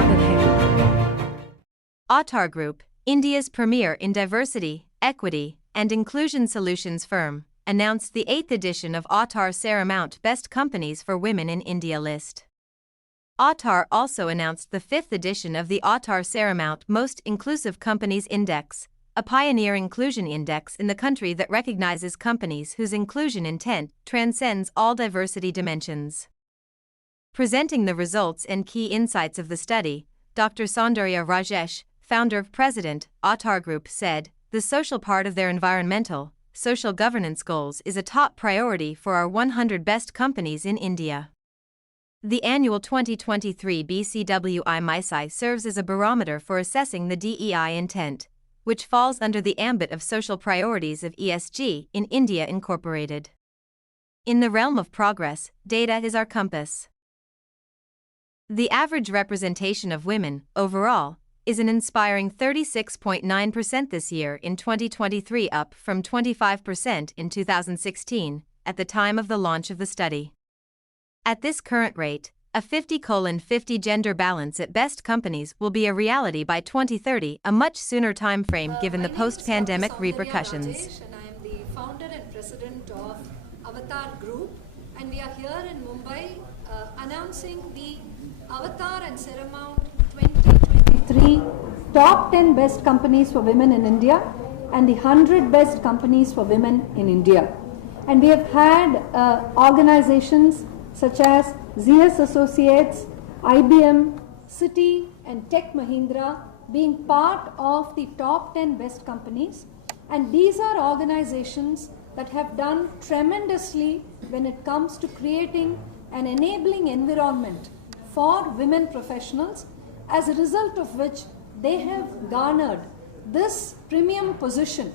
स्वागत है। Avtar Group, India's premier in diversity, equity, and inclusion solutions firm, announced the 8th edition of Avtar Seramount Best Companies for Women in India list. Avtar also announced the 5th edition of the Avtar Seramount Most Inclusive Companies Index, a pioneer inclusion index in the country that recognizes companies whose inclusion intent transcends all diversity dimensions. Presenting the results and key insights of the study, Dr. Soundarya Rajesh, founder of President, Avtar Group, said, "The social part of their environmental, social governance goals is a top priority for our 100 best companies in India." The annual 2023 BCWI-MICI serves as a barometer for assessing the DEI intent, which falls under the ambit of social priorities of ESG in India Incorporated. In the realm of progress, data is our compass. The average representation of women, overall, is an inspiring 36.9% this year in 2023, up from 25% in 2016, at the time of the launch of the study. At this current rate, a 50:50 gender balance at best companies will be a reality by 2030, a much sooner time frame given the post-pandemic repercussions. Rajesh, and I am the founder and president of Avtar Group, and we are here in Mumbai announcing the Avtar and Seramount 2023 top 10 best companies for women in India and the 100 best companies for women in India. And we have had organizations such as ZS Associates, IBM, Citi, and Tech Mahindra being part of the top 10 best companies. And these are organizations that have done tremendously when it comes to creating an enabling environment for women professionals, as a result of which they have garnered this premium position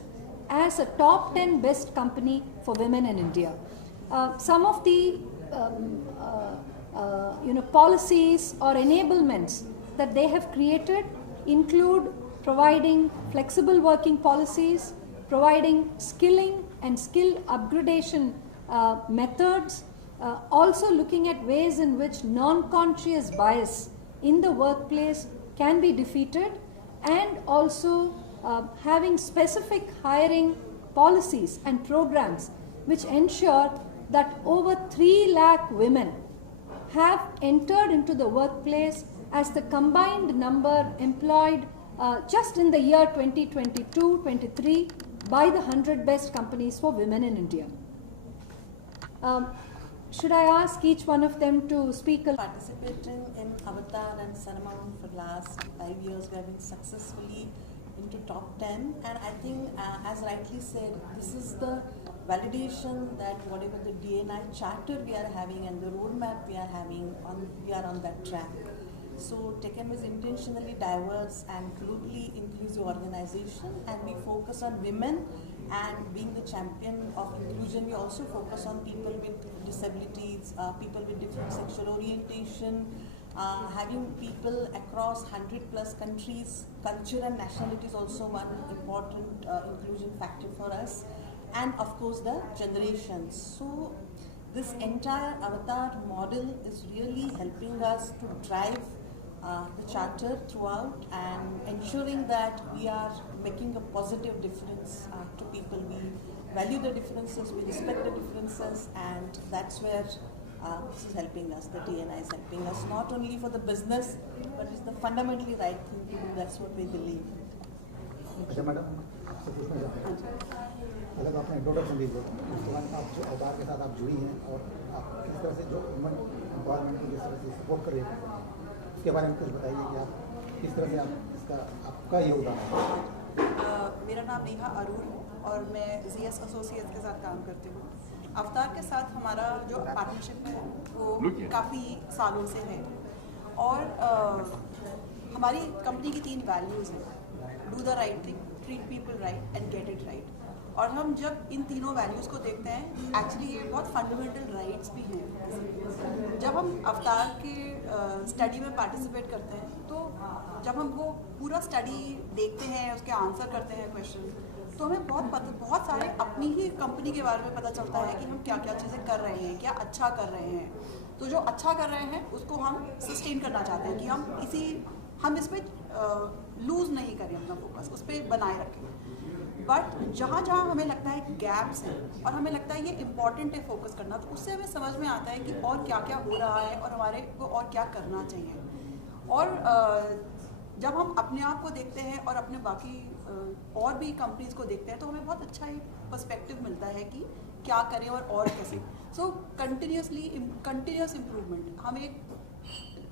as a top 10 best company for women in India. Some of the policies or enablements that they have created include providing flexible working policies, providing skilling and skill upgradation methods, also looking at ways in which non-conscious bias in the workplace can be defeated, and also having specific hiring policies and programs which ensure that over 3 lakh women have entered into the workplace as the combined number employed just in the year 2022-23 by the 100 best companies for women in India. Should I ask each one of them to speak? Participating in Avtar and Seramount for the last 5 years, we have been successfully into top 10, and I think, as rightly said, this is the validation that whatever the D&I charter we are having and the roadmap we are having, we are on that track. So TechM is intentionally diverse and globally inclusive organization, and we focus on women, and being the champion of inclusion, we also focus on people with disabilities, people with different sexual orientation, having people across 100+ countries. Culture and nationality is also one important inclusion factor for us, and of course the generations. So this entire Avtar model is really helping us to drive the charter throughout and ensuring that we are making a positive difference to people. We value the differences, we respect the differences, and that's where this is helping us. The D&I is helping us not only for the business, but it's the fundamentally right thing to do. That's what we believe. अच्छा madam, आपसे पूछना चाहते हैं, अलग आपने introduction दी, उसके बाद आप जो अवतार के साथ आप जुड़ी हैं और आप किस तरह से जो वुमेन एम्पावरमेंट को जिस तरह से सपोर्ट कर रही हैं, उसके बारे में कुछ बताइए कि आप किस तरह से आप इसका आपका योगदान है। मेरा नाम नेहा अरुण है और मैं ZS एसोसिएट्स के साथ काम करती हूँ। अवतार के साथ हमारा जो पार्टनरशिप है वो काफ़ी सालों से है, और हमारी कंपनी की 3 वैल्यूज़ हैं: do the right thing, treat people right and get it right. और हम जब इन तीनों वैल्यूज़ को देखते हैं, एक्चुअली ये बहुत फंडामेंटल राइट्स भी हैं। जब हम अवतार के स्टडी में पार्टिसिपेट करते हैं, तो जब हम वो पूरा स्टडी देखते हैं, उसके आंसर करते हैं क्वेश्चन, तो हमें बहुत सारे अपनी ही कंपनी के बारे में पता चलता है कि हम क्या क्या चीज़ें कर रहे हैं, क्या अच्छा कर रहे हैं। तो जो अच्छा कर रहे हैं उसको हम सस्टेन करना चाहते हैं कि हम इस पर लूज नहीं करें अपना फोकस, उस पर बनाए रखें। बट जहाँ जहाँ हमें लगता है गैप्स हैं और हमें लगता है ये इम्पॉर्टेंट है फोकस करना, तो उससे हमें समझ में आता है कि और क्या क्या हो रहा है और हमारे को और क्या करना चाहिए। और जब हम अपने आप को देखते हैं और अपने बाकी और भी कंपनीज को देखते हैं तो हमें बहुत अच्छा एक पर्सपेक्टिव मिलता है कि क्या करें और कैसे। सो कंटिन्यूस इम्प्रूवमेंट हम एक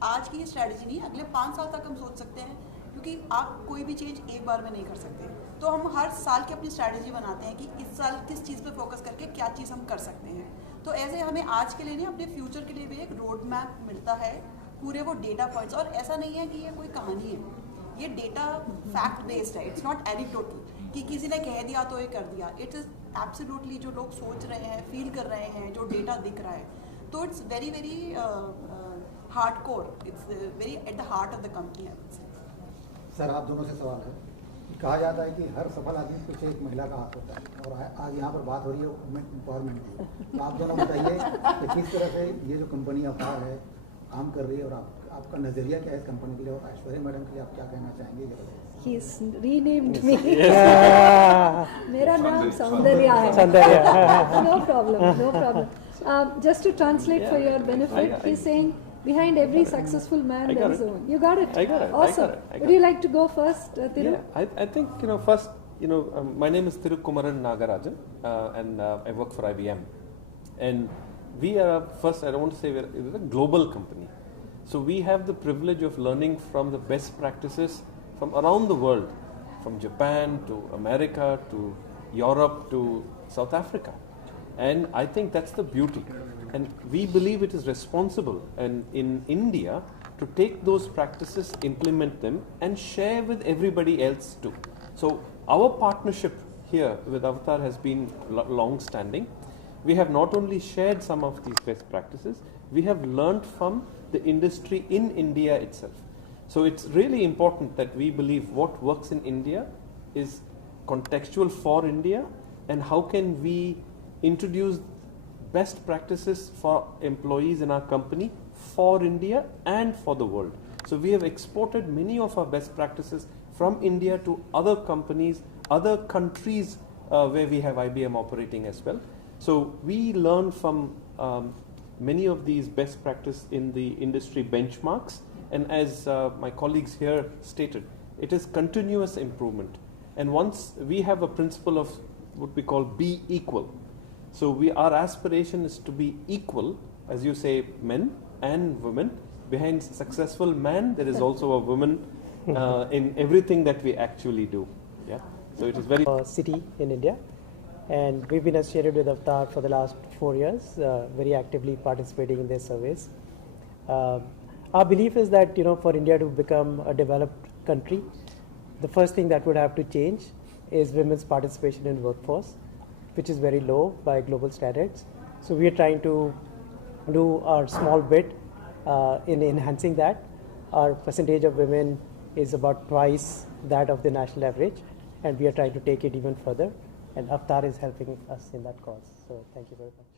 आज की स्ट्रैटेजी नहीं, अगले 5 साल तक हम सोच सकते हैं, क्योंकि आप कोई भी चीज़ एक बार में नहीं कर सकते। तो हम हर साल की अपनी स्ट्रैटेजी बनाते हैं कि इस साल किस चीज़ पे फोकस करके क्या चीज़ हम कर सकते हैं। तो ऐसे हमें आज के लिए नहीं, अपने फ्यूचर के लिए भी एक रोड मैप मिलता है, पूरे वो डेटा पॉइंट्स। और ऐसा नहीं है कि ये कोई कहानी है, ये डेटा फैक्ट बेस्ड है, इट्स नॉट एनेक्डोटल कि किसी ने कह दिया तो ये कर दिया। इट इज़ एब्सोल्युटली जो लोग सोच रहे हैं, फील कर रहे हैं, जो डेटा दिख रहा है। तो it's very very hardcore, it's very at the heart of the company, I would say. Sir, आप दोनों से सवाल है। कहा जाता है कि हर सफल आदमी के पीछे एक महिला का हाथ होता है, और आज यहाँ पर बात हो रही है वुमेन एम्पावरमेंट की। तो आप दोनों बताइए कि किस तरह से ये जो कंपनी अवतार है काम कर रही है, और आपका नजरिया क्या है इस कंपनी के लिए, और ऐश्वर्या मैडम के लिए आप क्या कहना चाहेंगे? He's renamed me. मेरा नाम सौंदर्या है. No problem, no problem. Just to translate for your benefit, he's saying behind every successful man there is a woman. You got it? I got it. Awesome. Would you like to go first, Thiru? Yeah, I think first, my name is Thirukumaran Nagarajan, and I work for IBM, and we are first. I don't want to say we're a global company, so we have the privilege of learning from the best practices from around the world, from Japan to America to Europe to South Africa, and I think that's the beauty. And we believe it is responsible and in India to take those practices, implement them, and share with everybody else too. So our partnership here with Avtar has been long-standing. We have not only shared some of these best practices, we have learned from the industry in India itself. So it's really important that we believe what works in India is contextual for India, and how can we introduce best practices for employees in our company for India and for the world. So we have exported many of our best practices from India to other companies, other countries where we have IBM operating as well. So we learn from many of these best practice in the industry benchmarks. And as my colleagues here stated, it is continuous improvement. And once we have a principle of what we call be equal. So our aspiration is to be equal, as you say, men and women. Behind successful man, there is also a woman in everything that we actually do. Yeah. So it is very city in India, and we've been associated with Avtar for the last 4 years, very actively participating in their surveys. Our belief is that for India to become a developed country, the first thing that would have to change is women's participation in workforce, which is very low by global standards. So we are trying to do our small bit in enhancing that. Our percentage of women is about twice that of the national average, and we are trying to take it even further. And Avtar is helping us in that cause. So thank you very much.